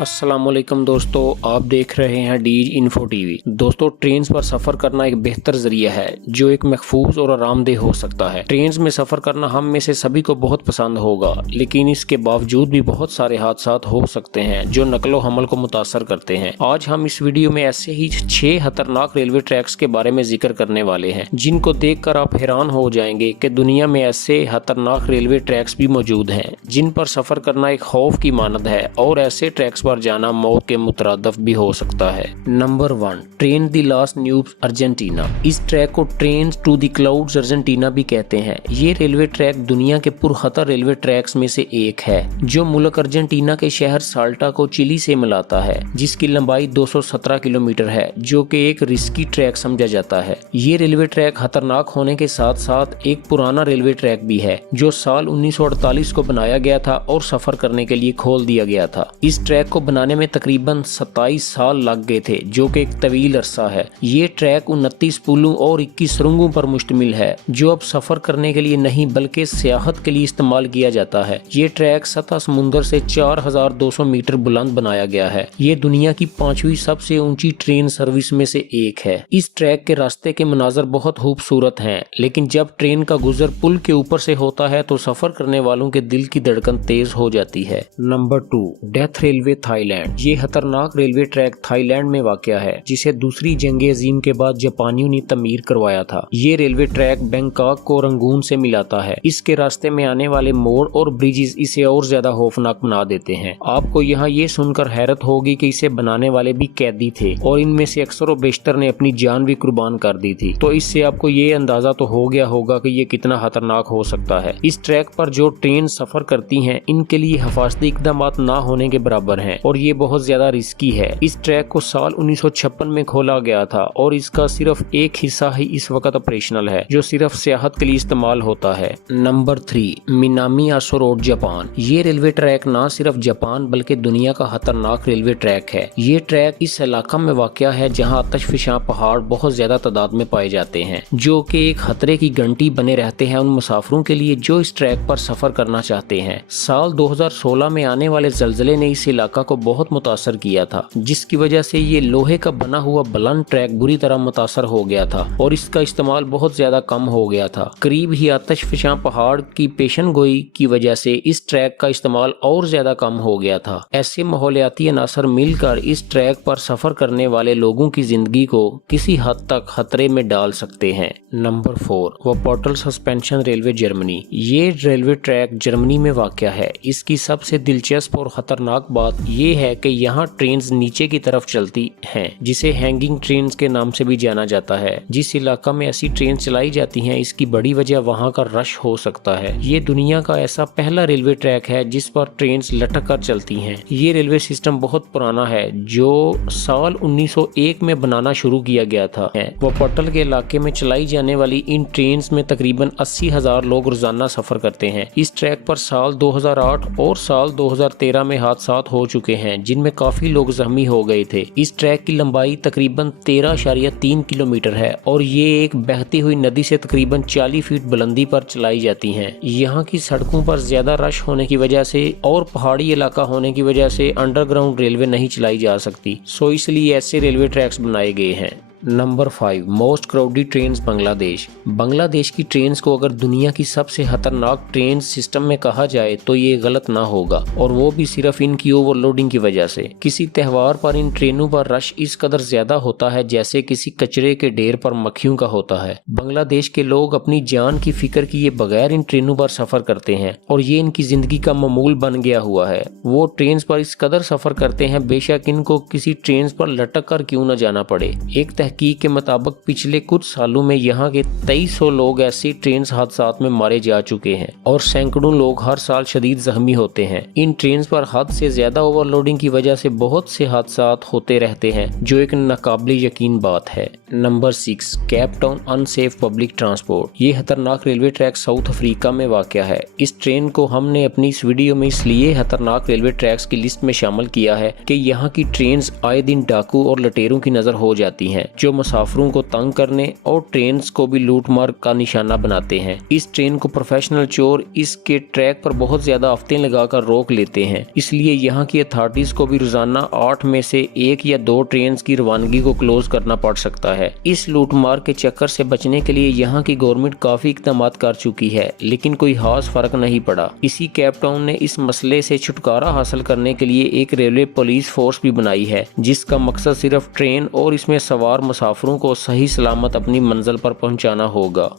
अस्सलाम वालेकुम दोस्तों, आप देख रहे हैं डीज इन्फो टीवी। दोस्तों, ट्रेन पर सफर करना एक बेहतर जरिया है जो एक महफूज और आरामदेह हो सकता है। ट्रेन में सफर करना हम में से सभी को बहुत पसंद होगा, लेकिन इसके बावजूद भी बहुत सारे हादसा हो सकते हैं जो नकलो हमल को मुतासर करते हैं। आज हम इस वीडियो में ऐसे ही 6 खतरनाक रेलवे ट्रैक्स के बारे में जिक्र करने वाले हैं, जिनको देखकर आप हैरान हो जाएंगे कि दुनिया में ऐसे खतरनाक रेलवे ट्रैक्स भी मौजूद हैं जिन पर सफर करना एक खौफ की मानद है और ऐसे ट्रैक्स पर जाना मौत के मुतरादफ भी हो सकता है। नंबर 1, ट्रेन द लास्ट न्यूब अर्जेंटीना। इस ट्रैक को train to the clouds Argentina भी कहते हैं। ये रेलवे ट्रैक दुनिया के पुरखतर रेलवे ट्रैक्स में से एक है जो मुल्क अर्जेंटीना के शहर साल्टा को चिली से मिलाता है, जिसकी लंबाई 217 किलोमीटर है, जो कि एक रिस्की ट्रैक समझा जाता है। ये रेलवे ट्रैक खतरनाक होने के साथ साथ एक पुराना रेलवे ट्रैक भी है जो साल 1948 को बनाया गया था और सफर करने के लिए खोल दिया गया था। इस ट्रैक को बनाने में तकरीबन 27 साल लग गए थे, जो कि एक तवील अरसा है। ये ट्रैक 29 पुलों और 21 सुरंगों पर मुश्तमिल है जो अब सफर करने के लिए नहीं बल्कि सियाहत के लिए इस्तेमाल किया जाता है। ये ट्रैक सतह समुंदर से 4200 मीटर बुलंद बनाया गया है। ये दुनिया की 5वीं सबसे ऊंची ट्रेन सर्विस में से एक है। इस ट्रैक के रास्ते के मनाजर बहुत खूबसूरत हैं, लेकिन जब ट्रेन का गुजर पुल के ऊपर से होता है तो सफर करने वालों के दिल की धड़कन तेज हो जाती है। Number 2, death railway Thailand. ये खतरनाक रेलवे ट्रैक थाईलैंड में वाक़या है, जिसे दूसरी जंग अजीम के बाद जापानियों ने तमीर करवाया था। ये रेलवे ट्रैक बैंकॉक को रंगून से मिलाता है। इसके रास्ते में आने वाले मोड़ और ब्रिजेस इसे और ज्यादा खौफनाक बना देते हैं। आपको यहाँ ये सुनकर हैरत होगी कि इसे बनाने वाले भी कैदी थे और इनमें से अक्सर व बेशतर ने अपनी जान भी कुर्बान कर दी थी। तो इससे आपको ये अंदाजा तो हो गया होगा कि ये कितना खतरनाक हो सकता है। इस ट्रैक पर जो ट्रेन सफर करती हैं, इनके लिए हिफाजती इक़दामात ना होने के बराबर हैं और ये बहुत ज्यादा रिस्की है। इस ट्रैक को साल 1956 में खोला गया था और इसका सिर्फ एक हिस्सा ही इस वक्त ऑपरेशनल है, जो सिर्फ सियाहत के लिए इस्तेमाल होता है। Number 3, Minami Aso road Japan. ये रेलवे ट्रैक ना सिर्फ जापान बल्कि दुनिया का खतरनाक रेलवे ट्रैक है। ये ट्रैक इस इलाका में वाक़या है जहां आतशफशां पहाड़ बहुत ज्यादा तादाद में पाए जाते हैं, जो कि एक खतरे की घंटी बने रहते हैं उन मुसाफिरों के लिए जो इस ट्रैक पर सफर करना चाहते हैं। साल 2016 में आने वाले ज़लज़ले ने इस इलाका को बहुत मुतासर किया था, जिसकी वजह से ये लोहे का बना हुआ बुलंद ट्रैक बुरी तरह मुतासर हो गया था और इसका इस्तेमाल बहुत ज्यादा कम हो गया था। करीब ही आतशफशां पहाड़ की पेशन गोई की वजह से इस ट्रैक का इस्तेमाल और ज्यादा कम हो गया था। ऐसे माहौलियाती अनासर मिलकर इस ट्रैक पर सफर करने वाले लोगों की जिंदगी को किसी हद तक खतरे में डाल सकते हैं। Number 4, Wuppertal suspension railway Germany. ये रेलवे ट्रैक जर्मनी में वाक़या है। इसकी सबसे दिलचस्प और खतरनाक बात ये है कि यहाँ ट्रेन नीचे की तरफ चलती हैं, जिसे हैंगिंग ट्रेन के नाम से भी जाना जाता है। जिस इलाका में ऐसी ट्रेन चलाई जाती हैं, इसकी बड़ी वजह वहाँ का रश हो सकता है। ये दुनिया का ऐसा पहला रेलवे ट्रैक है जिस पर ट्रेन लटक कर चलती हैं। ये रेलवे सिस्टम बहुत पुराना है जो साल 1901 में बनाना शुरू किया गया था। वोर्टल के इलाके में चलाई जाने वाली इन ट्रेन में तकरीबन 80,000 लोग रोजाना सफर करते हैं। इस ट्रैक पर साल 2008 और साल 2013 में हादसा हो चुके हैं, जिनमें काफी लोग जख्मी हो गए थे। इस ट्रैक की लंबाई तकरीबन 13.3 किलोमीटर है और ये एक बहती हुई नदी से तकरीबन 40 फीट बुलंदी पर चलाई जाती हैं। यहाँ की सड़कों पर ज्यादा रश होने की वजह से और पहाड़ी इलाका होने की वजह से अंडरग्राउंड रेलवे नहीं चलाई जा सकती, सो इसलिए ऐसे रेलवे ट्रैक्स बनाए गए हैं। Number 5, most crowded train Bangladesh. Bangladesh की ट्रेन को अगर दुनिया की सबसे खतरनाक ट्रेन सिस्टम में कहा जाए तो ये गलत ना होगा, और वो भी सिर्फ इनकी ओवरलोडिंग की वजह से। किसी त्योहार पर इन ट्रेनों पर रश इस कदर ज्यादा होता है जैसे किसी कचरे के ढेर पर मक्खियों का होता है। बांग्लादेश के लोग अपनी जान की फिक्र किए बगैर इन ट्रेनों पर सफर करते हैं और ये इनकी जिंदगी का मामूल बन गया हुआ है। वो ट्रेन पर इस कदर सफर करते हैं बेशक इनको किसी ट्रेन पर लटक कर क्यों न जाना पड़े। एक तहकीक के मुताबिक पिछले कुछ सालों में यहाँ के 2300 लोग ऐसी ट्रेन हादसात में मारे जा चुके हैं और सैकड़ों लोग हर साल शदीद जख्मी होते हैं। इन ट्रेन पर हद से ज्यादा ओवरलोडिंग की वजह से बहुत से हादसात होते रहते हैं, जो एक नाकाबिले यकीन बात है। Number 6, Cape Town unsafe public transport. ये खतरनाक रेलवे ट्रैक साउथ अफ्रीका में वाक़या है। इस ट्रेन को हमने अपनी इस वीडियो में इसलिए खतरनाक रेलवे ट्रैक्स की लिस्ट में शामिल किया है कि यहाँ की ट्रेन आए दिन डाकू और लटेरों की नजर हो जाती हैं जो मुसाफिरों को तंग करने और ट्रेन को भी लूट मार का निशाना बनाते हैं। इस ट्रेन को प्रोफेशनल चोर इसके ट्रैक पर बहुत ज्यादा हफ्ते लगाकर रोक लेते हैं, इसलिए यहाँ की अथॉरिटीज को भी रोजाना 8 में से 1 या 2 ट्रेन की रवानगी को क्लोज करना पड़ सकता है। इस लूटमार के चक्कर से बचने के लिए यहाँ की गवर्नमेंट काफी इकदाम कर चुकी है, लेकिन कोई खास फर्क नहीं पड़ा। इसी केप टाउन ने इस मसले से छुटकारा हासिल करने के लिए एक रेलवे पुलिस फोर्स भी बनाई है, जिसका मकसद सिर्फ ट्रेन और इसमें सवार मुसाफिरों को सही सलामत अपनी मंजिल पर पहुंचाना होगा।